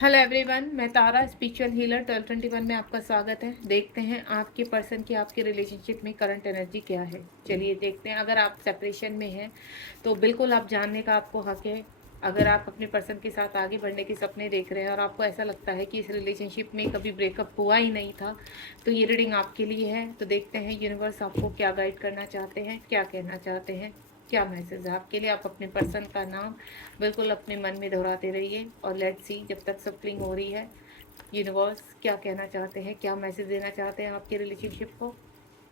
Hello everyone, मैं तारा spiritual healer 1221 में आपका स्वागत है। देखते हैं आपके पर्सन की आपके रिलेशनशिप में करंट एनर्जी क्या है। चलिए देखते हैं। अगर आप सेपरेशन में हैं तो बिल्कुल आप जानने का आपको हक है। अगर आप अपने पर्सन के साथ आगे बढ़ने के सपने देख रहे हैं और आपको ऐसा लगता है कि इस रिलेशनशिप में कभी ब्रेकअप हुआ ही नहीं था, तो ये रीडिंग आपके लिए है। तो देखते हैं यूनिवर्स आपको क्या गाइड करना चाहते हैं, क्या कहना चाहते हैं, क्या मैसेज है आपके लिए। आप अपने पर्सन का नाम बिल्कुल अपने मन में दोहराते रहिए और लेट्स सी जब तक सफलिंग हो रही है यूनिवर्स क्या कहना चाहते हैं, क्या मैसेज देना चाहते हैं आपके रिलेशनशिप को।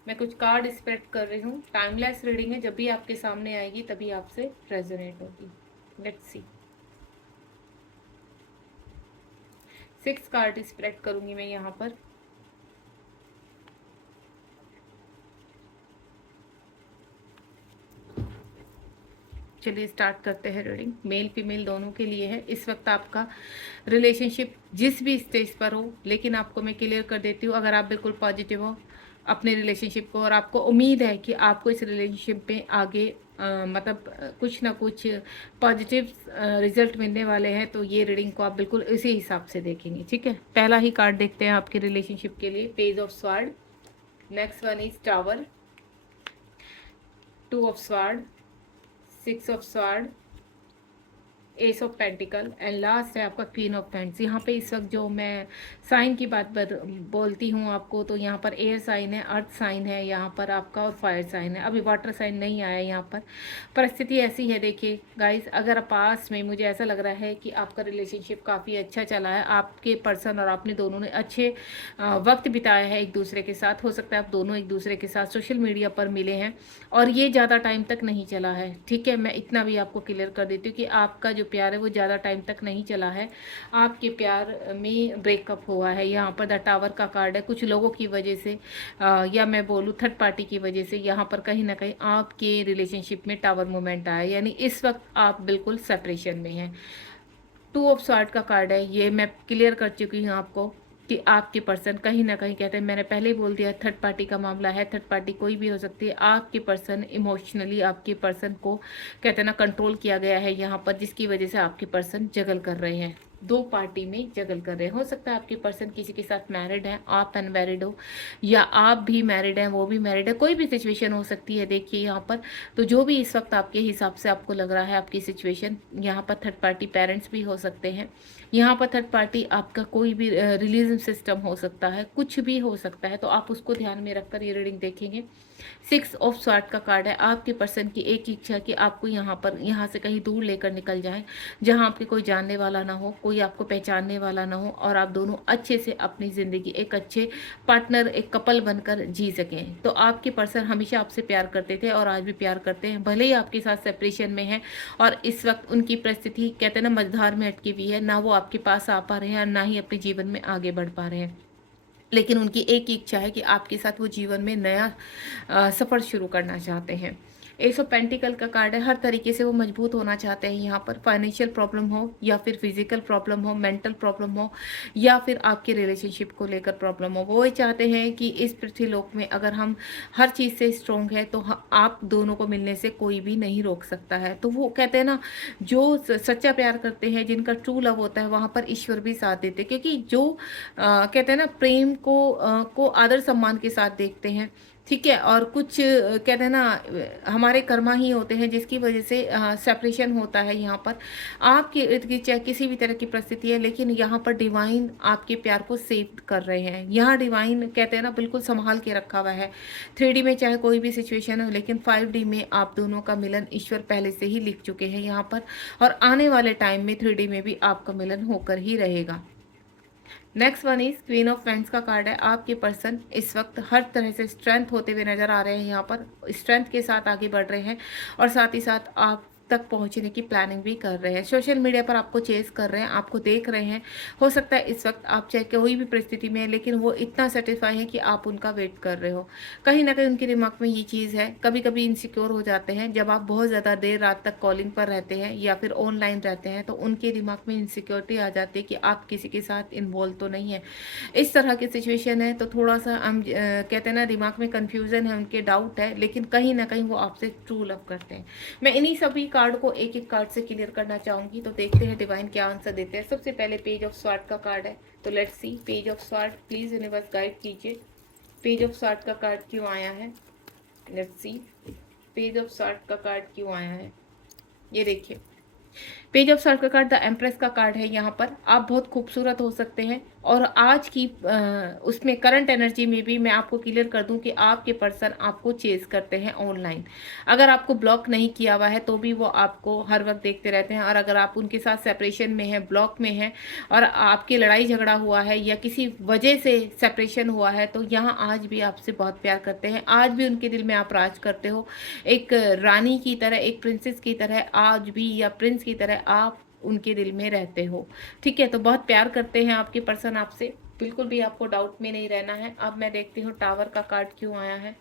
मैं कुछ कार्ड स्प्रेड कर रही हूँ। टाइमलेस रीडिंग है, जब भी आपके सामने आएगी तभी आपसे रेजोनेट होगी। Let's see. 6 कार्ड स्प्रेड करूंगी मैं यहाँ पर। चलिए स्टार्ट करते हैं रीडिंग। मेल फीमेल दोनों के लिए है। इस वक्त आपका रिलेशनशिप जिस भी स्टेज पर हो, लेकिन आपको मैं क्लियर कर देती हूँ, अगर आप बिल्कुल पॉजिटिव हो अपने रिलेशनशिप को और आपको उम्मीद है कि आपको इस रिलेशनशिप में आगे कुछ ना कुछ पॉजिटिव रिजल्ट मिलने वाले हैं, तो ये रीडिंग को आप बिल्कुल इसी हिसाब से देखेंगे। ठीक है, पहला ही कार्ड देखते हैं आपके रिलेशनशिप के लिए। Page of sword, next one is tower, 2 of sword, 6 of sword, S of pentacle and last है आपका क्वीन ऑफ पेंट्स। यहाँ पे इस वक्त जो मैं साइन की बात बोलती हूँ आपको, तो यहाँ पर एयर साइन है, अर्थ साइन है यहाँ पर आपका, और फायर साइन है। अभी वाटर साइन नहीं आया यहाँ पर। परिस्थिति ऐसी है, देखिए गाइस, अगर पास में मुझे ऐसा लग रहा है कि आपका रिलेशनशिप काफ़ी अच्छा चला है। आपके पर्सन और आपने दोनों ने अच्छे वक्त बिताया है एक दूसरे के साथ। हो सकता है आप दोनों एक दूसरे के साथ सोशल मीडिया पर मिले हैं और ये ज़्यादा टाइम तक नहीं चला है। ठीक है, मैं इतना भी आपको क्लियर कर देती हूँ कि आपका जो प्यार है वो ज़्यादा टाइम तक नहीं चला है। आपके प्यार में ब्रेकअप हुआ है। यहाँ पर द टावर का कार्ड है। कुछ लोगों की वजह से या मैं बोलूँ थर्ड पार्टी की वजह से यहाँ पर कहीं ना कहीं आपके रिलेशनशिप में टावर मोमेंट आया, यानी इस वक्त आप बिल्कुल सेपरेशन में हैं। 2 ऑफ स्वार्ड का कार्ड है। ये मैं क्लियर कर चुकी हूँ आपको कि आपके पर्सन कहीं ना कहीं, कहते हैं मैंने पहले ही बोल दिया, थर्ड पार्टी का मामला है। थर्ड पार्टी कोई भी हो सकती है। आपके पर्सन इमोशनली आपके पर्सन को, कहते हैं ना, कंट्रोल किया गया है यहाँ पर, जिसकी वजह से आपके पर्सन जगल कर रहे हैं। दो पार्टी में जगल कर रहे हैं। हो सकता है आपके पर्सन किसी के साथ मैरिड है, आप अनमैरिड हो, या आप भी मैरिड हैं, वो भी मैरिड है। कोई भी सिचुएशन हो सकती है देखिए यहाँ पर। तो जो भी इस वक्त आपके हिसाब से आपको लग रहा है आपकी सिचुएशन, यहाँ पर थर्ड पार्टी पेरेंट्स भी हो सकते हैं। यहाँ पर थर्ड पार्टी आपका कोई भी रिलीजन सिस्टम हो सकता है, कुछ भी हो सकता है। तो आप उसको ध्यान में रखकर ये रीडिंग देखेंगे। 6 ऑफ स्वार्ड का कार्ड है। आपके पर्सन की एक इच्छा कि आपको यहाँ से कहीं दूर लेकर निकल जाए, जहाँ आपके कोई जानने वाला ना हो, कोई आपको पहचानने वाला ना हो, और आप दोनों अच्छे से अपनी ज़िंदगी एक अच्छे पार्टनर, एक कपल बनकर जी सकें। तो आपके पर्सन हमेशा आपसे प्यार करते थे और आज भी प्यार करते हैं, भले ही आपके साथ सेपरेशन में है। और इस वक्त उनकी परिस्थिति, कहते हैं ना, मझधार में अटकी हुई है। ना वो आपके पास आ पा रहे हैं और ना ही अपने जीवन में आगे बढ़ पा रहे हैं। लेकिन उनकी एक ही इच्छा है कि आपके साथ वो जीवन में नया सफ़र शुरू करना चाहते हैं। एस ऑफ पेंटिकल का कार्ड है। हर तरीके से वो मजबूत होना चाहते हैं यहाँ पर। फाइनेंशियल प्रॉब्लम हो या फिर फिजिकल प्रॉब्लम हो, मेंटल प्रॉब्लम हो, या फिर आपके रिलेशनशिप को लेकर प्रॉब्लम हो, वो ये चाहते हैं कि इस पृथ्वीलोक में अगर हम हर चीज़ से स्ट्रोंग है तो आप दोनों को मिलने से कोई भी नहीं रोक सकता है। तो वो कहते हैं ना, जो सच्चा प्यार करते हैं, जिनका ट्रू लव होता है, वहाँ पर ईश्वर भी साथ देते हैं। क्योंकि जो कहते हैं ना, प्रेम को आदर सम्मान के साथ देखते हैं। ठीक है, और कुछ कहते हैं ना, हमारे कर्मा ही होते हैं जिसकी वजह से सेपरेशन होता है यहाँ पर। आपके इर्द गिर्द चाहे किसी भी तरह की परिस्थिति है, लेकिन यहाँ पर डिवाइन आपके प्यार को सेव कर रहे हैं। यहाँ डिवाइन, कहते हैं ना, बिल्कुल संभाल के रखा हुआ है। 3D में चाहे कोई भी सिचुएशन हो, लेकिन 5D में आप दोनों का मिलन ईश्वर पहले से ही लिख चुके हैं यहाँ पर, और आने वाले टाइम में 3D में भी आपका मिलन होकर ही रहेगा। Next one is queen of paints का कार्ड है। आपके पर्सन इस वक्त हर तरह से स्ट्रेंथ होते हुए नजर आ रहे हैं यहाँ पर। स्ट्रेंथ के साथ आगे बढ़ रहे हैं और साथ ही साथ आप तक पहुंचने की प्लानिंग भी कर रहे हैं। सोशल मीडिया पर आपको चेस कर रहे हैं, आपको देख रहे हैं। हो सकता है इस वक्त आप चाहे कोई भी परिस्थिति में है, लेकिन वो इतना सेटिस्फाई है कि आप उनका वेट कर रहे हो। कहीं ना कहीं उनके दिमाग में ये चीज़ है। कभी कभी इनसिक्योर हो जाते हैं जब आप बहुत ज़्यादा देर रात तक कॉलिंग पर रहते हैं या फिर ऑनलाइन रहते हैं, तो उनके दिमाग में इनसिक्योरिटी आ जाती है कि आप किसी के साथ इन्वॉल्व तो नहीं है। इस तरह की सिचुएशन है, तो थोड़ा सा हम कहते हैं ना, दिमाग में कन्फ्यूज़न है, उनके डाउट है, लेकिन कहीं ना कहीं वो आपसे ट्रू लव करते हैं। मैं इन्हीं सभी कार्ड को एक एक कार्ड से क्लियर करना चाहूंगी, तो देखते हैं डिवाइन क्या आंसर देते हैं। सबसे पहले पेज ऑफ स्वॉर्ड का कार्ड है, तो let's see page of sword, please universe guide कीजिए पेज ऑफ स्वॉर्ड का कार्ड क्यों आया है। Let's see page of sword का कार्ड क्यों आया है। ये देखिए पेज ऑफ स्वॉर्ड का कार्ड द एम्प्रेस का कार्ड है। यहाँ पर आप बहुत खूबसूरत हो सकते हैं, और आज की उसमें करंट एनर्जी में भी मैं आपको क्लियर कर दूं कि आपके पर्सन आपको चेज करते हैं ऑनलाइन। अगर आपको ब्लॉक नहीं किया हुआ है तो भी वो आपको हर वक्त देखते रहते हैं, और अगर आप उनके साथ सेपरेशन में हैं, ब्लॉक में हैं, और आपकी लड़ाई झगड़ा हुआ है या किसी वजह से सेपरेशन हुआ है, तो यहाँ आज भी आपसे बहुत प्यार करते हैं। आज भी उनके दिल में आप राज करते हो, एक रानी की तरह, एक प्रिंसेस की तरह आज भी, या प्रिंस की तरह आप उनके दिल में रहते हो। ठीक है, तो बहुत प्यार करते हैं आपके पर्सन आपसे, बिल्कुल भी आपको डाउट में नहीं रहना है। अब मैं देखती हूँ टावर का कार्ड क्यों आया है,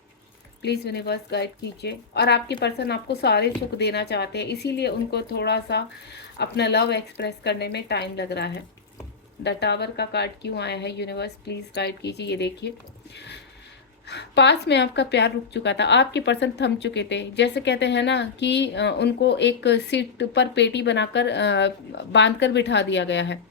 प्लीज़ यूनिवर्स गाइड कीजिए। और आपके पर्सन आपको सारे सुख देना चाहते हैं, इसीलिए उनको थोड़ा सा अपना लव एक्सप्रेस करने में टाइम लग रहा है। द टावर का कार्ड क्यों आया है यूनिवर्स, प्लीज़ गाइड कीजिए। ये देखिए पास में आपका प्यार रुक चुका था, आपके पर्सन थम चुके थे, जैसे कहते हैं ना कि उनको एक सीट पर पेटी बनाकर बांध कर बिठा दिया गया है।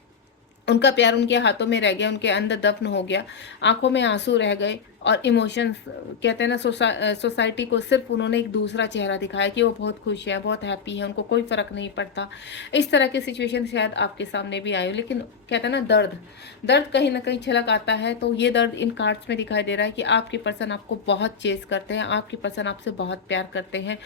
उनका प्यार उनके हाथों में रह गया, उनके अंदर दफन हो गया, आंखों में आंसू रह गए, और इमोशंस कहते हैं ना सोसाइटी को सिर्फ उन्होंने एक दूसरा चेहरा दिखाया कि वो बहुत खुश है, बहुत हैप्पी है, उनको कोई फ़र्क नहीं पड़ता। इस तरह की सिचुएशन शायद आपके सामने भी आई हो, लेकिन कहते हैं ना दर्द दर्द कहीं ना कहीं छलक आता है। तो ये दर्द इन कार्ड्स में दिखाई दे रहा है कि आपके पर्सन आपको बहुत चेस करते हैं, आपके पर्सन आपसे बहुत प्यार करते हैं,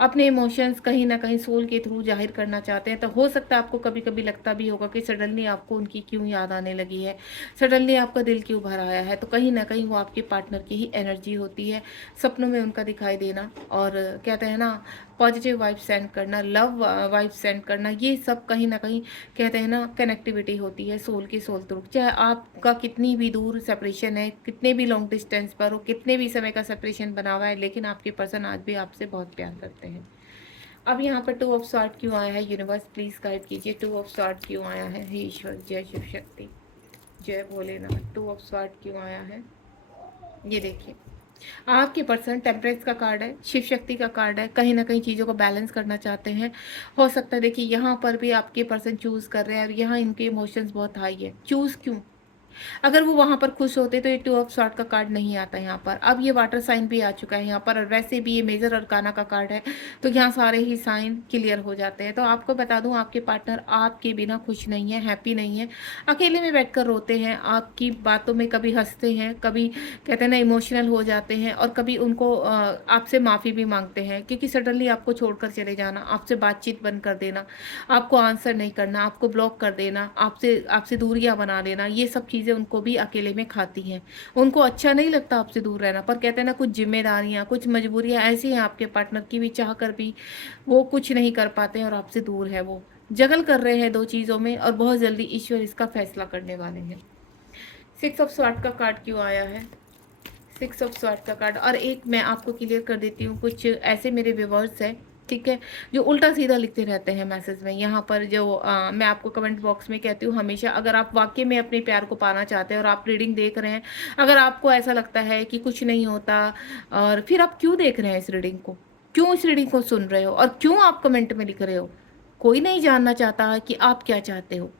अपने इमोशंस कहीं ना कहीं सोल के थ्रू जाहिर करना चाहते हैं। तो हो सकता है आपको कभी कभी लगता भी होगा कि सडनली आपको उनकी क्यों याद आने लगी है, सडनली आपका दिल क्यों भर आया है। तो कहीं ना कहीं वो आपके पार्टनर की ही एनर्जी होती है, सपनों में उनका दिखाई देना, और कहते हैं ना पॉजिटिव वाइब सेंड करना, लव वाइब सेंड करना, ये सब कहीं ना कहीं कहते हैं ना कनेक्टिविटी होती है सोल की सोल थ्रू। चाहे आपका कितनी भी दूर सेपरेशन है, कितने भी लॉन्ग डिस्टेंस पर हो, कितने भी समय का सेपरेशन बना हुआ है, लेकिन आपके पर्सन आज भी आपसे बहुत प्यार करते हैं। अब यहाँ पर टू ऑफ सॉर्ड क्यों आया है यूनिवर्स, प्लीज गाइड कीजिए। टू ऑफ सॉर्ड क्यों आया है, हे ईश्वर, जय शिव शक्ति, जय भोलेनाथ। टू ऑफ सॉर्ड क्यों आया है, ये देखिए आपके पर्सन टेम्परेंस का कार्ड है, शिव शक्ति का कार्ड है, कहीं ना कहीं चीज़ों को बैलेंस करना चाहते हैं। हो सकता है देखिए यहाँ पर भी आपके पर्सन चूज कर रहे हैं, और यहाँ इनके इमोशंस बहुत हाई है। चूज क्यों, अगर वो वहाँ पर खुश होते तो ये टू ऑफ सॉर्ड का कार्ड नहीं आता यहाँ पर। अब ये वाटर साइन भी आ चुका है यहाँ पर, और वैसे भी ये मेजर अरकाना का कार्ड है, तो यहाँ सारे ही साइन क्लियर हो जाते हैं। तो आपको बता दूँ आपके पार्टनर आपके बिना खुश नहीं है, हैप्पी नहीं है, अकेले में बैठकर रोते हैं, आपकी बातों में कभी हंसते हैं, कभी कहते हैं ना इमोशनल हो जाते हैं, और कभी उनको आपसे माफ़ी भी मांगते हैं, क्योंकि सडनली आपको छोड़कर चले जाना, आपसे बातचीत बंद कर देना, आपको आंसर नहीं करना, आपको ब्लॉक कर देना, आपसे आपसे दूरियां बना लेना, ये सब चीज़ें उनको भी अकेले में खाती हैं। उनको अच्छा नहीं लगता आपसे दूर रहना, पर कहते हैं ना कुछ जिम्मेदारियां, कुछ मजबूरियां ऐसी हैं आपके पार्टनर की भी, चाह कर भी वो कुछ नहीं कर पाते हैं, और आपसे दूर है, वो जगल कर रहे हैं दो चीज़ों में, और बहुत जल्दी ईश्वर इसका फैसला करने वाले हैं। सिक्स ऑफ स्वॉर्ड का कार्ड क्यों आया है, सिक्स ऑफ स्वॉर्ड का कार्ड। और एक मैं आपको क्लियर कर देती हूँ, कुछ ऐसे मेरे व्यूवर्स हैं, ठीक है, जो उल्टा सीधा लिखते रहते हैं मैसेज में। यहाँ पर जो मैं आपको कमेंट बॉक्स में कहती हूँ हमेशा, अगर आप वाकई में अपने प्यार को पाना चाहते हैं और आप रीडिंग देख रहे हैं, अगर आपको ऐसा लगता है कि कुछ नहीं होता, और फिर आप क्यों देख रहे हैं इस रीडिंग को, क्यों इस रीडिंग को सुन रहे हो, और क्यों आप कमेंट में लिख रहे हो। कोई नहीं जानना चाहता कि आप क्या चाहते हो।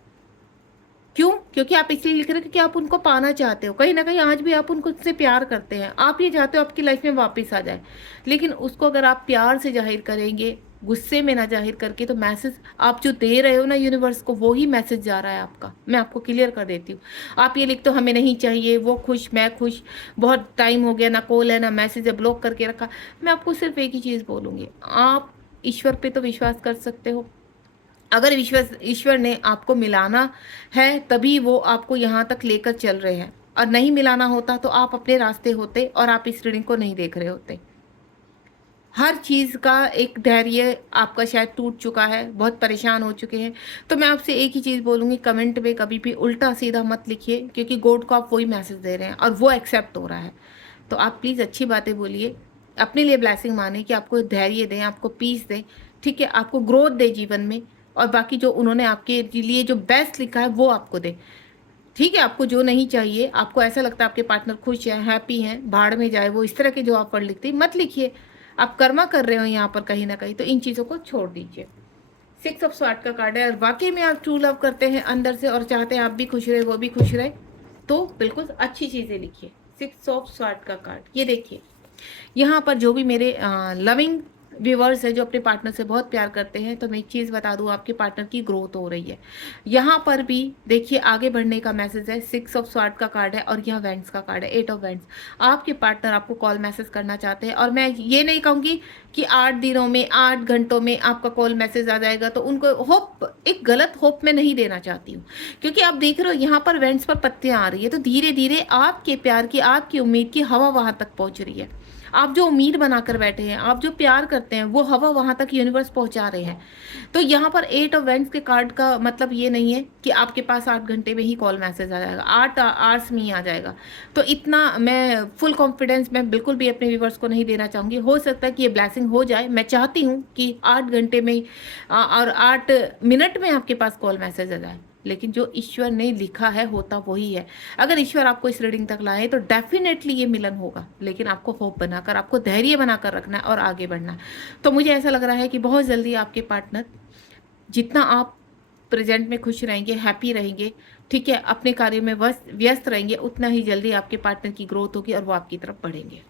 क्यों, क्योंकि आप इसलिए लिख रहे हो क्योंकि आप उनको पाना चाहते हो, कहीं ना कहीं आज भी आप उनको से प्यार करते हैं, आप ये चाहते हो आपकी लाइफ में वापस आ जाए। लेकिन उसको अगर आप प्यार से जाहिर करेंगे, गुस्से में ना जाहिर करके, तो मैसेज आप जो दे रहे हो ना यूनिवर्स को, वो ही मैसेज जा रहा है आपका। मैं आपको क्लियर कर देती हूँ, आप ये लिखते हो हमें नहीं चाहिए, वो खुश मैं खुश, बहुत टाइम हो गया, ना कॉल है ना मैसेज है, ब्लॉक करके रखा। मैं आपको सिर्फ एक ही चीज़ बोलूँगी, आप ईश्वर पे तो विश्वास कर सकते हो। अगर ईश्वर ने आपको मिलाना है तभी वो आपको यहाँ तक लेकर चल रहे हैं, और नहीं मिलाना होता तो आप अपने रास्ते होते, और आप इस रीडिंग को नहीं देख रहे होते। हर चीज़ का एक धैर्य आपका शायद टूट चुका है, बहुत परेशान हो चुके हैं। तो मैं आपसे एक ही चीज़ बोलूँगी, कमेंट में कभी भी उल्टा सीधा मत लिखिए, क्योंकि गॉड को आप वही मैसेज दे रहे हैं और वो एक्सेप्ट हो रहा है। तो आप प्लीज़ अच्छी बातें बोलिए, अपने लिए ब्लेसिंग माने कि आपको धैर्य दें, आपको पीस दें, ठीक है, आपको ग्रोथ दे जीवन में, और बाकी जो उन्होंने आपके लिए जो बेस्ट लिखा है वो आपको दे। ठीक है, आपको जो नहीं चाहिए, आपको ऐसा लगता है आपके पार्टनर खुश है, हैप्पी हैं, भाड़ में जाए वो, इस तरह के जो आप वर्ड लिखते मत लिखिए। आप कर्मा कर रहे हो यहाँ पर कहीं ना कहीं, तो इन चीज़ों को छोड़ दीजिए। 6 ऑफ स्वार्ड का कार्ड है, और वाकई में आप ट्रू लव करते हैं अंदर से और चाहते हैं आप भी खुश रहे वो भी खुश रहे, तो बिल्कुल अच्छी चीज़ें लिखिए। 6 ऑफ स्वार्ड का कार्ड ये देखिए। यहाँ पर जो भी मेरे लविंग व्यूवर्स है जो अपने पार्टनर से बहुत प्यार करते हैं, तो मैं एक चीज़ बता दूँ, आपके पार्टनर की ग्रोथ हो रही है। यहाँ पर भी देखिए आगे बढ़ने का मैसेज है। 6 ऑफ स्वार्ड का कार्ड है और यहाँ वेंट्स का कार्ड है, 8 ऑफ वेंट्स। आपके पार्टनर आपको कॉल मैसेज करना चाहते हैं, और मैं ये नहीं कहूँगी कि 8 दिनों में 8 घंटों में आपका कॉल मैसेज आ जाएगा, तो उनको होप, एक गलत होप मैं नहीं देना चाहती हूँ, क्योंकि आप देख रहे हो यहाँ पर वेंट्स पर पत्तियाँ आ रही है, तो धीरे धीरे आपके प्यार की, आपकी उम्मीद की हवा वहाँ तक पहुँच रही है। आप जो उम्मीद बनाकर बैठे हैं, आप जो प्यार करते हैं, वो हवा वहां तक यूनिवर्स पहुंचा रहे हैं। तो यहाँ पर 8 ऑफ वेंट्स के कार्ड का मतलब ये नहीं है कि आपके पास 8 घंटे में ही कॉल मैसेज आ जाएगा, 8 आवर्स में ही आ जाएगा। तो इतना मैं फुल कॉन्फिडेंस मैं बिल्कुल भी अपने व्यूवर्स को नहीं देना चाहूँगी। हो सकता है कि ये ब्लेसिंग हो जाए, मैं चाहती हूँ कि 8 घंटे में और 8 मिनट में आपके पास कॉल मैसेज आ जाए, लेकिन जो ईश्वर ने लिखा है होता वही है। अगर ईश्वर आपको इस रीडिंग तक लाए तो डेफिनेटली ये मिलन होगा, लेकिन आपको होप बनाकर, आपको धैर्य बनाकर रखना है और आगे बढ़ना है। तो मुझे ऐसा लग रहा है कि बहुत जल्दी आपके पार्टनर, जितना आप प्रेजेंट में खुश रहेंगे, हैप्पी रहेंगे, ठीक है, अपने कार्य में व्यस्त रहेंगे, उतना ही जल्दी आपके पार्टनर की ग्रोथ होगी और वो आपकी तरफ बढ़ेंगे।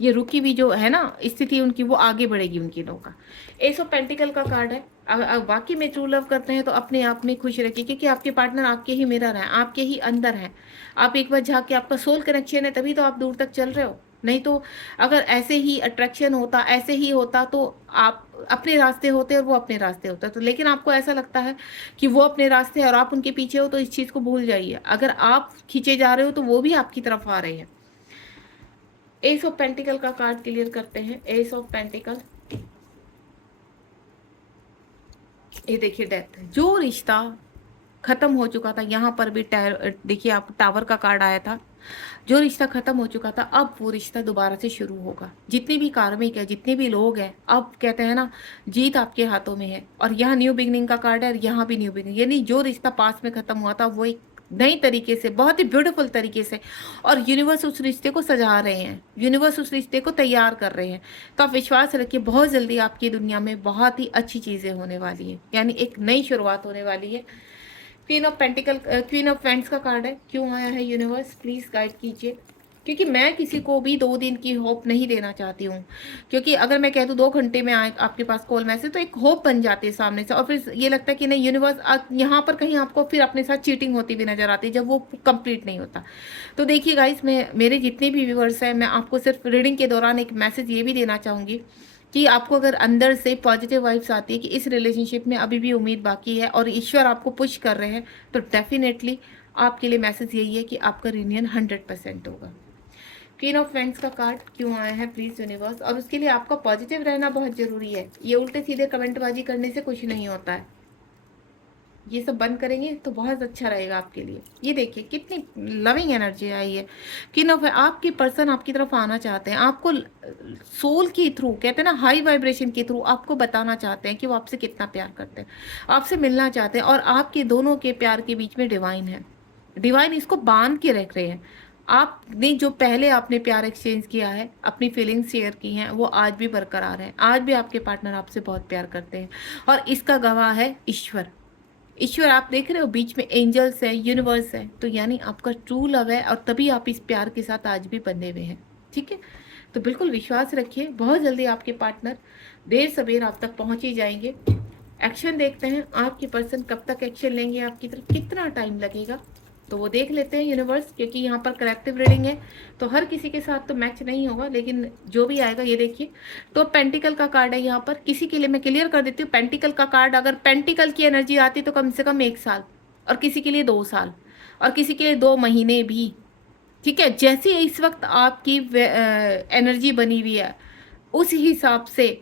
ये रुकी हुई जो है ना स्थिति उनकी, वो आगे बढ़ेगी उनकी लोगों का। एस ऑफ पेंटिकल का कार्ड है। अगर वाकई में ट्रू लव करते हैं तो अपने आप में खुश रखिए, क्योंकि आपके पार्टनर आपके ही मिरर हैं, आपके ही अंदर हैं। आप एक बार झाँक के, आपका सोल कनेक्शन है तभी तो आप दूर तक चल रहे हो, नहीं तो अगर ऐसे ही अट्रैक्शन होता, ऐसे ही होता, तो आप अपने रास्ते होते और वो अपने रास्ते होता। तो लेकिन आपको ऐसा लगता है कि वो अपने रास्ते और आप उनके पीछे हो, तो इस चीज़ को भूल जाइए। अगर आप खींचे जा रहे हो तो वो भी आपकी तरफ आ रहे हैं। एस ऑफ पेंटिकल का कार्ड क्लियर करते हैं। एस ऑफ पेंटिकल, ये देखिए डेथ, जो रिश्ता खत्म हो चुका था, यहाँ पर भी देखिए आप टावर का कार्ड आया था। जो रिश्ता खत्म हो चुका था, अब वो रिश्ता दोबारा से शुरू होगा। जितने भी कार्मिक है, जितने भी लोग हैं, अब कहते हैं ना, जीत आपके हाथों में है। और यहाँ न्यू बिगनिंग का कार्ड है और यहाँ भी न्यू बिगनिंग, यानी जो रिश्ता पास में खत्म हुआ था वो एक नई तरीके से, बहुत ही ब्यूटीफुल तरीके से, और यूनिवर्स उस रिश्ते को सजा रहे हैं, यूनिवर्स उस रिश्ते को तैयार कर रहे हैं। तो आप विश्वास रखिए, बहुत जल्दी आपकी दुनिया में बहुत ही अच्छी चीज़ें होने वाली हैं, यानी एक नई शुरुआत होने वाली है। Queen of pentacle, queen of paints का कार्ड है। क्यों आया है यूनिवर्स, प्लीज़ गाइड कीजिए, क्योंकि मैं किसी को भी 2 दिन की होप नहीं देना चाहती हूँ। क्योंकि अगर मैं कह दूँ 2 घंटे में आए आपके पास कॉल मैसेज, तो एक होप बन जाती है सामने से, और फिर ये लगता है कि नहीं यूनिवर्स, यहाँ पर कहीं आपको फिर अपने साथ चीटिंग होती भी नजर आती है जब वो कंप्लीट नहीं होता। तो देखिए गाइस, मैं, मेरे जितने भी व्यूवर्स हैं, मैं आपको सिर्फ रीडिंग के दौरान एक मैसेज ये भी देना चाहूँगी कि आपको अगर अंदर से पॉजिटिव वाइब्स आती है कि इस रिलेशनशिप में अभी भी उम्मीद बाकी है और ईश्वर आपको पुश कर रहे हैं, तो डेफिनेटली आपके लिए मैसेज यही है कि आपका रियूनियन 100% होगा। क्वीन ऑफ फ्रेंड्स का कार्ड क्यों आया है प्लीज यूनिवर्स, और उसके लिए आपका पॉजिटिव रहना बहुत जरूरी है। ये उल्टे सीधे कमेंटबाजी करने से कुछ नहीं होता है, ये सब बंद करेंगे तो बहुत अच्छा रहेगा आपके लिए। ये देखिए कितनी लविंग एनर्जी आई है। कि ना आपके पर्सन आपकी तरफ आना चाहते हैं, आपको सोल के थ्रू, कहते हैं ना हाई वाइब्रेशन के थ्रू आपको बताना चाहते हैं कि वो आपसे कितना प्यार करते हैं, आपसे मिलना चाहते हैं, और आपके दोनों के प्यार के बीच में डिवाइन है। डिवाइन इसको बांध के रख रहे हैं। आपने जो पहले आपने प्यार एक्सचेंज किया है, अपनी फीलिंग्स शेयर की हैं, वो आज भी बरकरार है। आज भी आपके पार्टनर आपसे बहुत प्यार करते हैं, और इसका गवाह है ईश्वर। ईश्वर आप देख रहे हो, बीच में एंजल्स है, यूनिवर्स है, तो यानी आपका ट्रू लव है, और तभी आप इस प्यार के साथ आज भी बंधे हुए हैं। ठीक है, तो बिल्कुल विश्वास रखिए, बहुत जल्दी आपके पार्टनर देर सवेर आप तक पहुंच ही जाएंगे। एक्शन देखते हैं आपके पर्सन कब तक एक्शन लेंगे आपकी तरफ, कितना टाइम लगेगा, तो वो देख लेते हैं यूनिवर्स, क्योंकि यहाँ पर कलेक्टिव रीडिंग है, तो हर किसी के साथ तो मैच नहीं होगा, लेकिन जो भी आएगा। ये देखिए, तो पेंटिकल का कार्ड है यहाँ पर, किसी के लिए मैं क्लियर कर देती हूँ। पेंटिकल का कार्ड, अगर पेंटिकल की एनर्जी आती तो कम से कम 1 साल, और किसी के लिए 2 साल, और किसी के लिए 2 महीने भी। ठीक है, जैसे इस वक्त आपकी एनर्जी बनी हुई है, उस हिसाब से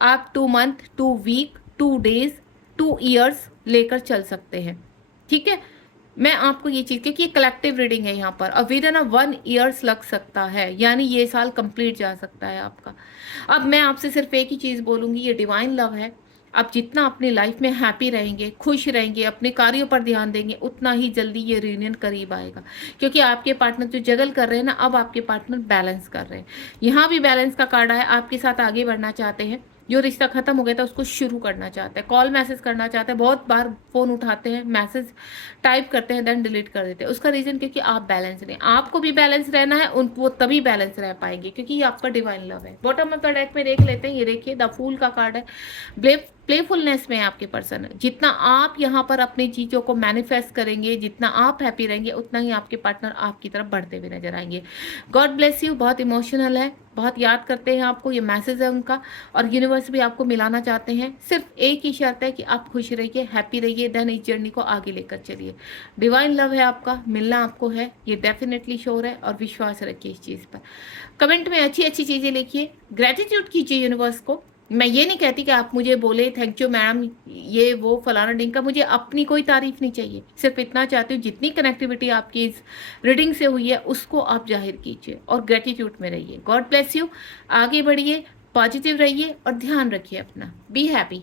आप 2 मंथ, 2 वीक, 2 डेज, 2 ईयर्स लेकर चल सकते हैं। ठीक है, मैं आपको ये चीज़, क्योंकि ये कलेक्टिव रीडिंग है यहाँ पर, और विद इन 1 ईयर्स लग सकता है, यानी ये साल कंप्लीट जा सकता है आपका। अब मैं आपसे सिर्फ एक ही चीज़ बोलूँगी, ये डिवाइन लव है, आप जितना अपनी लाइफ में हैप्पी रहेंगे, खुश रहेंगे, अपने कार्यों पर ध्यान देंगे, उतना ही जल्दी ये रियूनियन करीब आएगा। क्योंकि आपके पार्टनर जो जगल कर रहे हैं ना, अब आपके पार्टनर बैलेंस कर रहे हैं। यहाँ भी बैलेंस का कार्ड है, आपके साथ आगे बढ़ना चाहते हैं, जो रिश्ता खत्म हो गया था उसको शुरू करना चाहते हैं, कॉल मैसेज करना चाहते हैं, बहुत बार फ़ोन उठाते हैं, मैसेज टाइप करते हैं, देन डिलीट कर देते हैं। उसका रीज़न क्योंकि आप बैलेंस नहीं, आपको भी बैलेंस रहना है, उन वो तभी बैलेंस रह पाएंगे क्योंकि ये आपका डिवाइन लव है। बॉटम ऑफ द डेक में देख लेते हैं, ये देखिए द फूल का कार्ड है। प्लेफुलनेस में आपके पर्सन है। जितना आप यहाँ पर अपनी चीज़ों को मैनिफेस्ट करेंगे, जितना आप हैप्पी रहेंगे, उतना ही आपके पार्टनर आपकी तरफ बढ़ते हुए नजर आएंगे। God bless you. बहुत इमोशनल है, बहुत याद करते हैं आपको, ये मैसेज है उनका, और यूनिवर्स भी आपको मिलाना चाहते हैं। सिर्फ एक ही शर्त है कि आप खुश रहिए, हैप्पी रहिए, देन इस जर्नी को आगे लेकर चलिए। डिवाइन लव है आपका, मिलना आपको है, ये डेफिनेटली श्योर है, और विश्वास रखिए इस चीज़ पर। कमेंट में अच्छी अच्छी चीज़ें लिखिए, ग्रेटिट्यूड कीजिए यूनिवर्स को। मैं ये नहीं कहती कि आप मुझे बोले थैंक यू मैम, ये वो फलाना ढिंका, मुझे अपनी कोई तारीफ नहीं चाहिए। सिर्फ इतना चाहती हूँ जितनी कनेक्टिविटी आपकी इस रीडिंग से हुई है उसको आप जाहिर कीजिए और ग्रेटिट्यूड में रहिए। God bless you. आगे बढ़िए, पॉजिटिव रहिए और ध्यान रखिए अपना। Be happy.